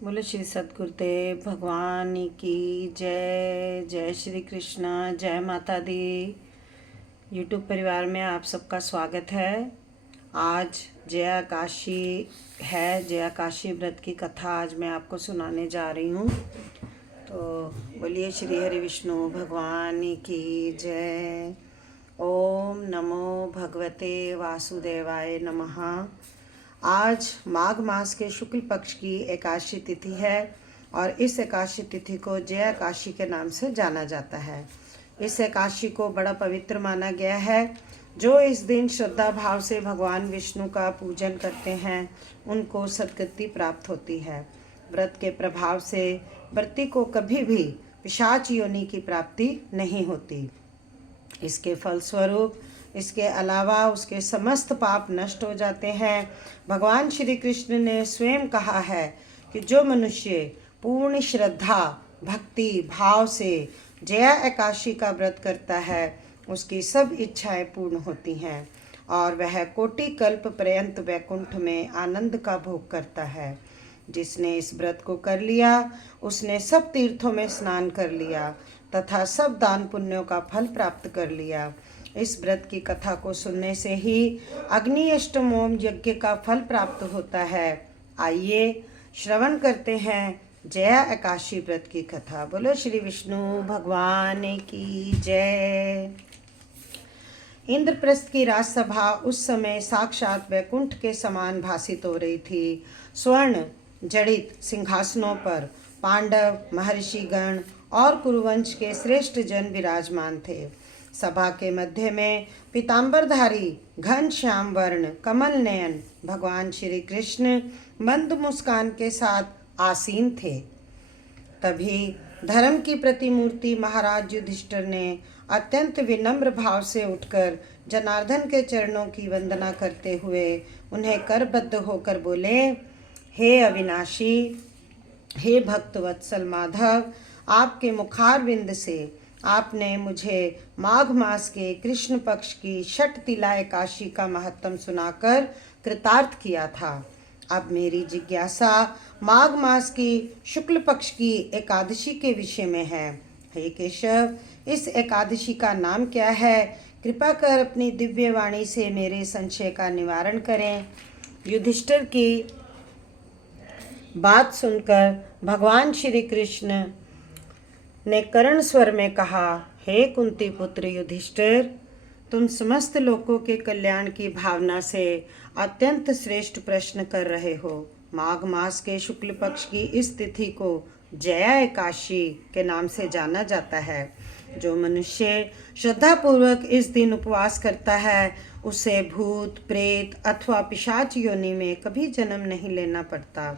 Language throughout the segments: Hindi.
बोलो श्री सद्गुरुदेव भगवान की जय। जय श्री कृष्ण, जय माता दी। यूट्यूब परिवार में आप सबका स्वागत है। आज जया काशी है, जया काशी व्रत की कथा आज मैं आपको सुनाने जा रही हूँ। तो बोलिए श्री हरि विष्णु भगवान की जय। ओम नमो भगवते वासुदेवाय नमः। आज माघ मास के शुक्ल पक्ष की एकादशी तिथि है और इस एकादशी तिथि को जया एकादशी के नाम से जाना जाता है। इस एकादशी को बड़ा पवित्र माना गया है। जो इस दिन श्रद्धा भाव से भगवान विष्णु का पूजन करते हैं उनको सद्गति प्राप्त होती है। व्रत के प्रभाव से व्रती को कभी भी पिशाच योनि की प्राप्ति नहीं होती। इसके फलस्वरूप इसके अलावा उसके समस्त पाप नष्ट हो जाते हैं। भगवान श्री कृष्ण ने स्वयं कहा है कि जो मनुष्य पूर्ण श्रद्धा भक्ति भाव से जया एकादशी का व्रत करता है उसकी सब इच्छाएं पूर्ण होती हैं और वह कोटि कल्प पर्यंत वैकुंठ में आनंद का भोग करता है। जिसने इस व्रत को कर लिया उसने सब तीर्थों में स्नान कर लिया तथा सब दान पुण्यों का फल प्राप्त कर लिया। इस व्रत की कथा को सुनने से ही अग्नि अष्टमोम यज्ञ का फल प्राप्त होता है। आइए श्रवण करते हैं जया एकादशी व्रत की कथा। बोलो श्री विष्णु भगवान की जय। इंद्रप्रस्थ की राजसभा उस समय साक्षात वैकुंठ के समान भासित हो रही थी। स्वर्ण जड़ित सिंहासनों पर पांडव महर्षिगण और कुरुवंश के श्रेष्ठ जन विराजमान थे। सभा के मध्य में पीताम्बरधारी घन श्याम वर्ण कमल नयन भगवान श्री कृष्ण मंद मुस्कान के साथ आसीन थे। तभी धर्म की प्रतिमूर्ति महाराज युधिष्ठिर ने अत्यंत विनम्र भाव से उठकर जनार्दन के चरणों की वंदना करते हुए उन्हें करबद्ध होकर बोले, हे अविनाशी, हे भक्तवत्सल माधव, आपके मुखारविंद से आपने मुझे माघ मास के कृष्ण पक्ष की षट तिला एकादशी का महत्तम सुनाकर कृतार्थ किया था। अब मेरी जिज्ञासा माघ मास की शुक्ल पक्ष की एकादशी के विषय में है। हे केशव, इस एकादशी का नाम क्या है? कृपा कर अपनी दिव्य वाणी से मेरे संशय का निवारण करें। युधिष्ठिर की बात सुनकर भगवान श्री कृष्ण ने कर्ण स्वर में कहा, हे कुंती पुत्र युधिष्ठिर, तुम समस्त लोगों के कल्याण की भावना से अत्यंत श्रेष्ठ प्रश्न कर रहे हो। माघ मास के शुक्ल पक्ष की इस तिथि को जया एकादशी के नाम से जाना जाता है। जो मनुष्य श्रद्धापूर्वक इस दिन उपवास करता है उसे भूत प्रेत अथवा पिशाच योनि में कभी जन्म नहीं लेना पड़ता।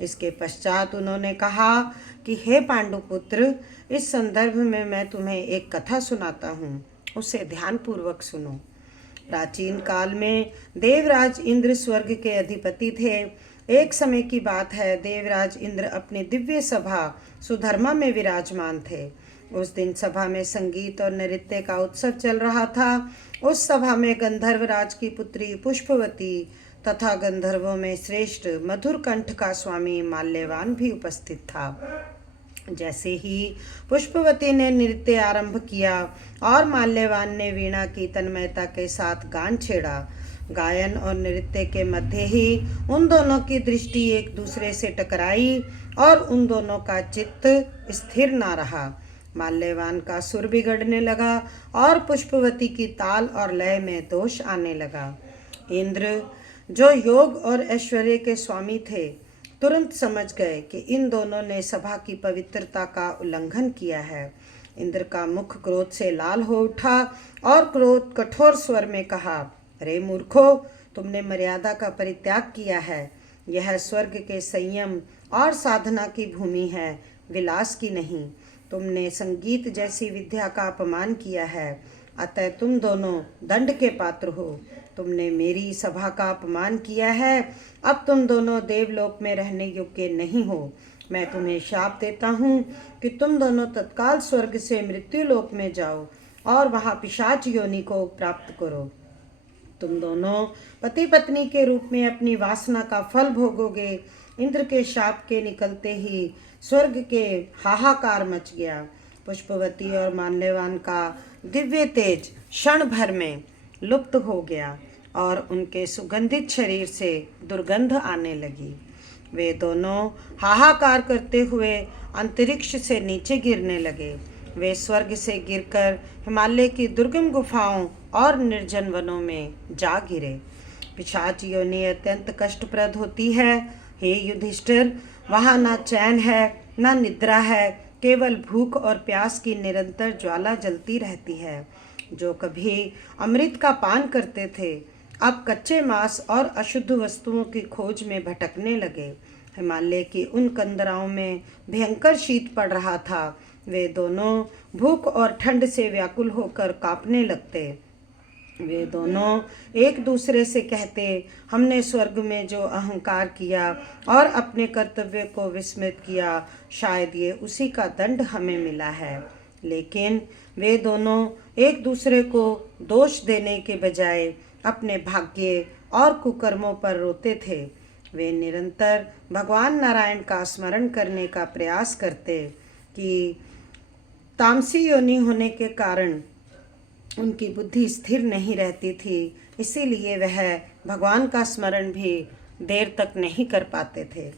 इसके पश्चात उन्होंने कहा कि हे पांडुपुत्र, इस संदर्भ में मैं तुम्हें एक कथा सुनाता हूँ, उसे ध्यानपूर्वक सुनो। प्राचीन काल में देवराज इंद्र स्वर्ग के अधिपति थे। एक समय की बात है, देवराज इंद्र अपनी दिव्य सभा सुधर्मा में विराजमान थे। उस दिन सभा में संगीत और नृत्य का उत्सव चल रहा था। उस सभा में गंधर्वराज की पुत्री पुष्पवती तथा गंधर्वों में श्रेष्ठ मधुर कंठ का स्वामी माल्यवान भी उपस्थित था। जैसे ही पुष्पवती ने नृत्य आरंभ किया और माल्यवान ने वीणा की तन्मयता के साथ गान छेड़ा, गायन और नृत्य के मध्य ही उन दोनों की दृष्टि एक दूसरे से टकराई और उन दोनों का चित्त स्थिर ना रहा। माल्यवान का सुर बिगड़ने लगा और पुष्पवती की ताल और लय में दोष आने लगा। इंद्र, जो योग और ऐश्वर्य के स्वामी थे, तुरंत समझ गए कि इन दोनों ने सभा की पवित्रता का उल्लंघन किया है। इंद्र का मुख क्रोध से लाल हो उठा और क्रोध कठोर स्वर में कहा, अरे मूर्खो, तुमने मर्यादा का परित्याग किया है। यह स्वर्ग के संयम और साधना की भूमि है, विलास की नहीं। तुमने संगीत जैसी विद्या का अपमान किया है, अतः तुम दोनों दंड के पात्र हो। तुमने मेरी सभा का अपमान किया है, अब तुम दोनों देवलोक में रहने योग्य नहीं हो। मैं तुम्हें शाप देता हूँ कि तुम दोनों तत्काल स्वर्ग से मृत्युलोक में जाओ और वहाँ पिशाच योनि को प्राप्त करो। तुम दोनों पति पत्नी के रूप में अपनी वासना का फल भोगोगे इंद्र के शाप के निकलते ही स्वर्ग के हाहाकार मच गया। पुष्पवती और माल्यवान का दिव्य तेज क्षण भर में लुप्त हो गया और उनके सुगंधित शरीर से दुर्गंध आने लगी। वे दोनों हाहाकार करते हुए अंतरिक्ष से नीचे गिरने लगे। वे स्वर्ग से गिरकर हिमालय की दुर्गम गुफाओं और निर्जन वनों में जा गिरे। पिशाच योनि अत्यंत कष्टप्रद होती है। हे युधिष्ठिर, वहाँ ना चैन है, ना निद्रा है, केवल भूख और प्यास की निरंतर ज्वाला जलती रहती है। जो कभी अमृत का पान करते थे, अब कच्चे मांस और अशुद्ध वस्तुओं की खोज में भटकने लगे। हिमालय की उन कंदराओं में भयंकर शीत पड़ रहा था। वे दोनों भूख और ठंड से व्याकुल होकर कांपने लगते। वे दोनों एक दूसरे से कहते, हमने स्वर्ग में जो अहंकार किया और अपने कर्तव्य को विस्मृत किया, शायद ये उसी का दंड हमें मिला है। लेकिन वे दोनों एक दूसरे को दोष देने के बजाय अपने भाग्य और कुकर्मों पर रोते थे। वे निरंतर भगवान नारायण का स्मरण करने का प्रयास करते कि तामसी योनि होने के कारण उनकी बुद्धि स्थिर नहीं रहती थी, इसीलिए वह भगवान का स्मरण भी देर तक नहीं कर पाते थे।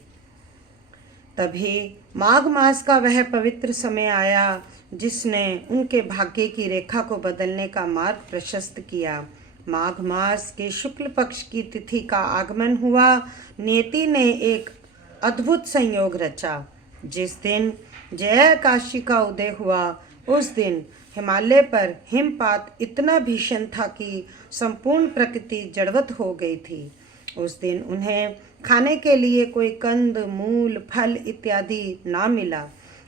तभी माघ मास का वह पवित्र समय आया जिसने उनके भाग्य की रेखा को बदलने का मार्ग प्रशस्त किया। माघ मास के शुक्ल पक्ष की तिथि का आगमन हुआ। नियति ने एक अद्भुत संयोग रचा। जिस दिन जय काशी का उदय हुआ, उस दिन हिमालय पर हिमपात इतना भीषण था कि संपूर्ण प्रकृति जड़वत हो गई थी। उस दिन उन्हें खाने के लिए कोई कंद, मूल, फल इत्यादि ना मिला।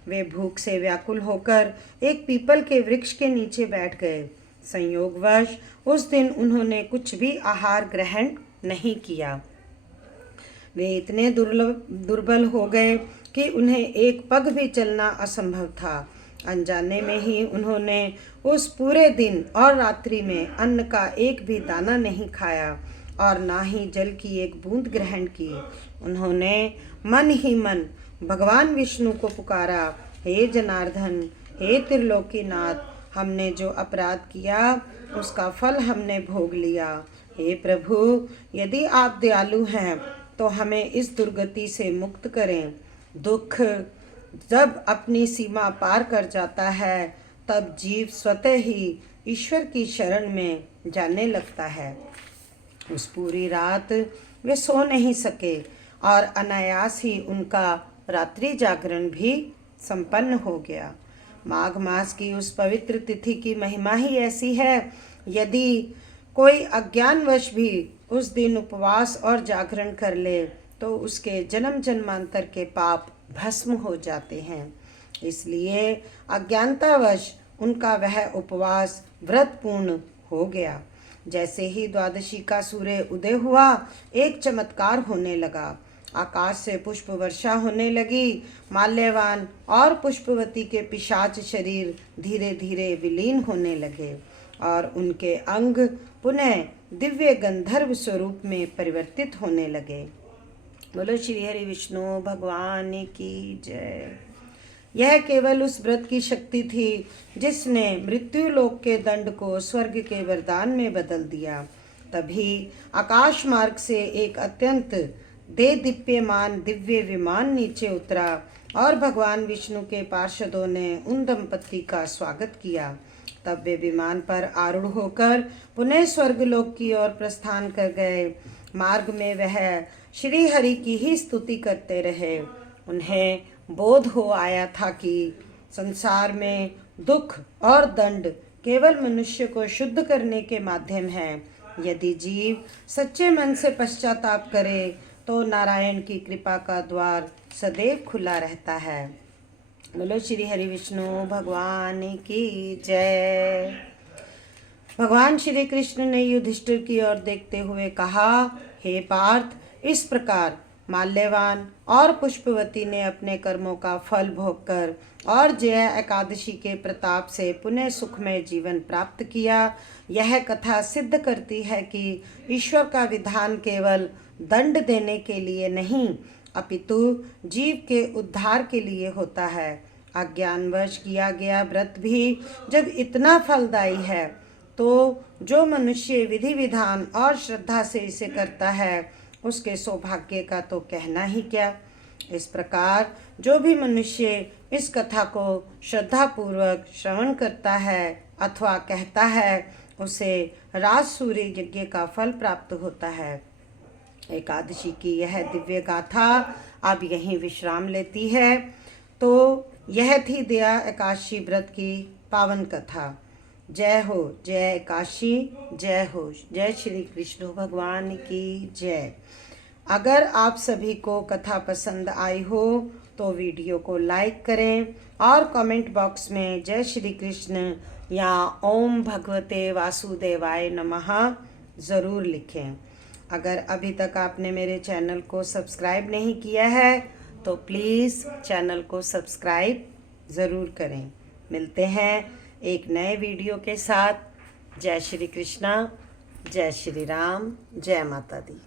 वे भूख से व्याकुल होकर एक पीपल के वृक्ष के नीचे बैठ गए। संयोगवश उस दिन उन्होंने कुछ भी आहार ग्रहण नहीं किया। वे इतने दुर्बल हो गए कि उन्हें एक पग भी चलना असंभव था। अनजाने में ही उन्होंने उस पूरे दिन और रात्रि में अन्न का एक भी दाना नहीं खाया और ना ही जल की एक बूंद ग्रहण की। उन्होंने मन ही मन भगवान विष्णु को पुकारा, हे जनार्दन, हे त्रिलोकीनाथ, हमने जो अपराध किया उसका फल हमने भोग लिया। हे प्रभु, यदि आप दयालु हैं तो हमें इस दुर्गति से मुक्त करें। दुख जब अपनी सीमा पार कर जाता है तब जीव स्वतः ही ईश्वर की शरण में जाने लगता है। उस पूरी रात वे सो नहीं सके और अनायास ही उनका रात्रि जागरण भी संपन्न हो गया। माघ मास की उस पवित्र तिथि की महिमा ही ऐसी है। यदि कोई अज्ञानवश भी उस दिन उपवास और जागरण कर ले तो उसके जन्म जन्मांतर के पाप भस्म हो जाते हैं। इसलिए अज्ञानतावश उनका वह उपवास व्रत पूर्ण हो गया। जैसे ही द्वादशी का सूर्य उदय हुआ, एक चमत्कार होने लगा। आकाश से पुष्प वर्षा होने लगी। माल्यवान और पुष्पवती के पिशाच शरीर धीरे धीरे विलीन होने लगे और उनके अंग पुनः दिव्य गंधर्व स्वरूप में परिवर्तित होने लगे। बोलो श्री हरि विष्णु भगवान की जय। यह केवल उस व्रत की शक्ति थी जिसने मृत्यु लोक के दंड को स्वर्ग के वरदान में बदल दिया। तभी आकाश मार्ग से एक अत्यंत देदीप्यमान दिव्य विमान नीचे उतरा और भगवान विष्णु के पार्षदों ने उन दंपति का स्वागत किया। तब वे विमान पर आरूढ़ होकर पुनः स्वर्गलोक की ओर प्रस्थान कर गए। मार्ग में वह श्री हरि की ही स्तुति करते रहे। उन्हें बोध हो आया था कि संसार में दुख और दंड केवल मनुष्य को शुद्ध करने के माध्यम है। यदि जीव सच्चे मन से पश्चाताप करे तो नारायण की कृपा का द्वार सदैव खुला रहता है। बोलो श्री हरि विष्णु भगवान की जय। भगवान श्री कृष्ण ने युधिष्ठिर की ओर देखते हुए कहा, हे पार्थ, इस प्रकार माल्यवान और पुष्पवती ने अपने कर्मों का फल भोगकर और जय एकादशी के प्रताप से पुनः सुखमय जीवन प्राप्त किया। यह कथा सिद्ध करती है कि ईश्वर का विधान केवल दंड देने के लिए नहीं अपितु जीव के उद्धार के लिए होता है। अज्ञानवश किया गया व्रत भी जब इतना फलदायी है तो जो मनुष्य विधि विधान और श्रद्धा से इसे करता है उसके सौभाग्य का तो कहना ही क्या। इस प्रकार जो भी मनुष्य इस कथा को श्रद्धापूर्वक श्रवण करता है अथवा कहता है उसे राज सूर्य यज्ञ का फल प्राप्त होता है। एकादशी की यह दिव्य गाथा अब यहीं विश्राम लेती है। तो यह थी दया एकादशी व्रत की पावन कथा। जय हो, जय एकादशी, जय हो, जय श्री कृष्ण भगवान की जय। अगर आप सभी को कथा पसंद आई हो तो वीडियो को लाइक करें और कमेंट बॉक्स में जय श्री कृष्ण या ओम भगवते वासुदेवाय नमः ज़रूर लिखें। अगर अभी तक आपने मेरे चैनल को सब्सक्राइब नहीं किया है तो प्लीज़ चैनल को सब्सक्राइब ज़रूर करें। मिलते हैं एक नए वीडियो के साथ। जय श्री कृष्णा, जय श्री राम, जय माता दी।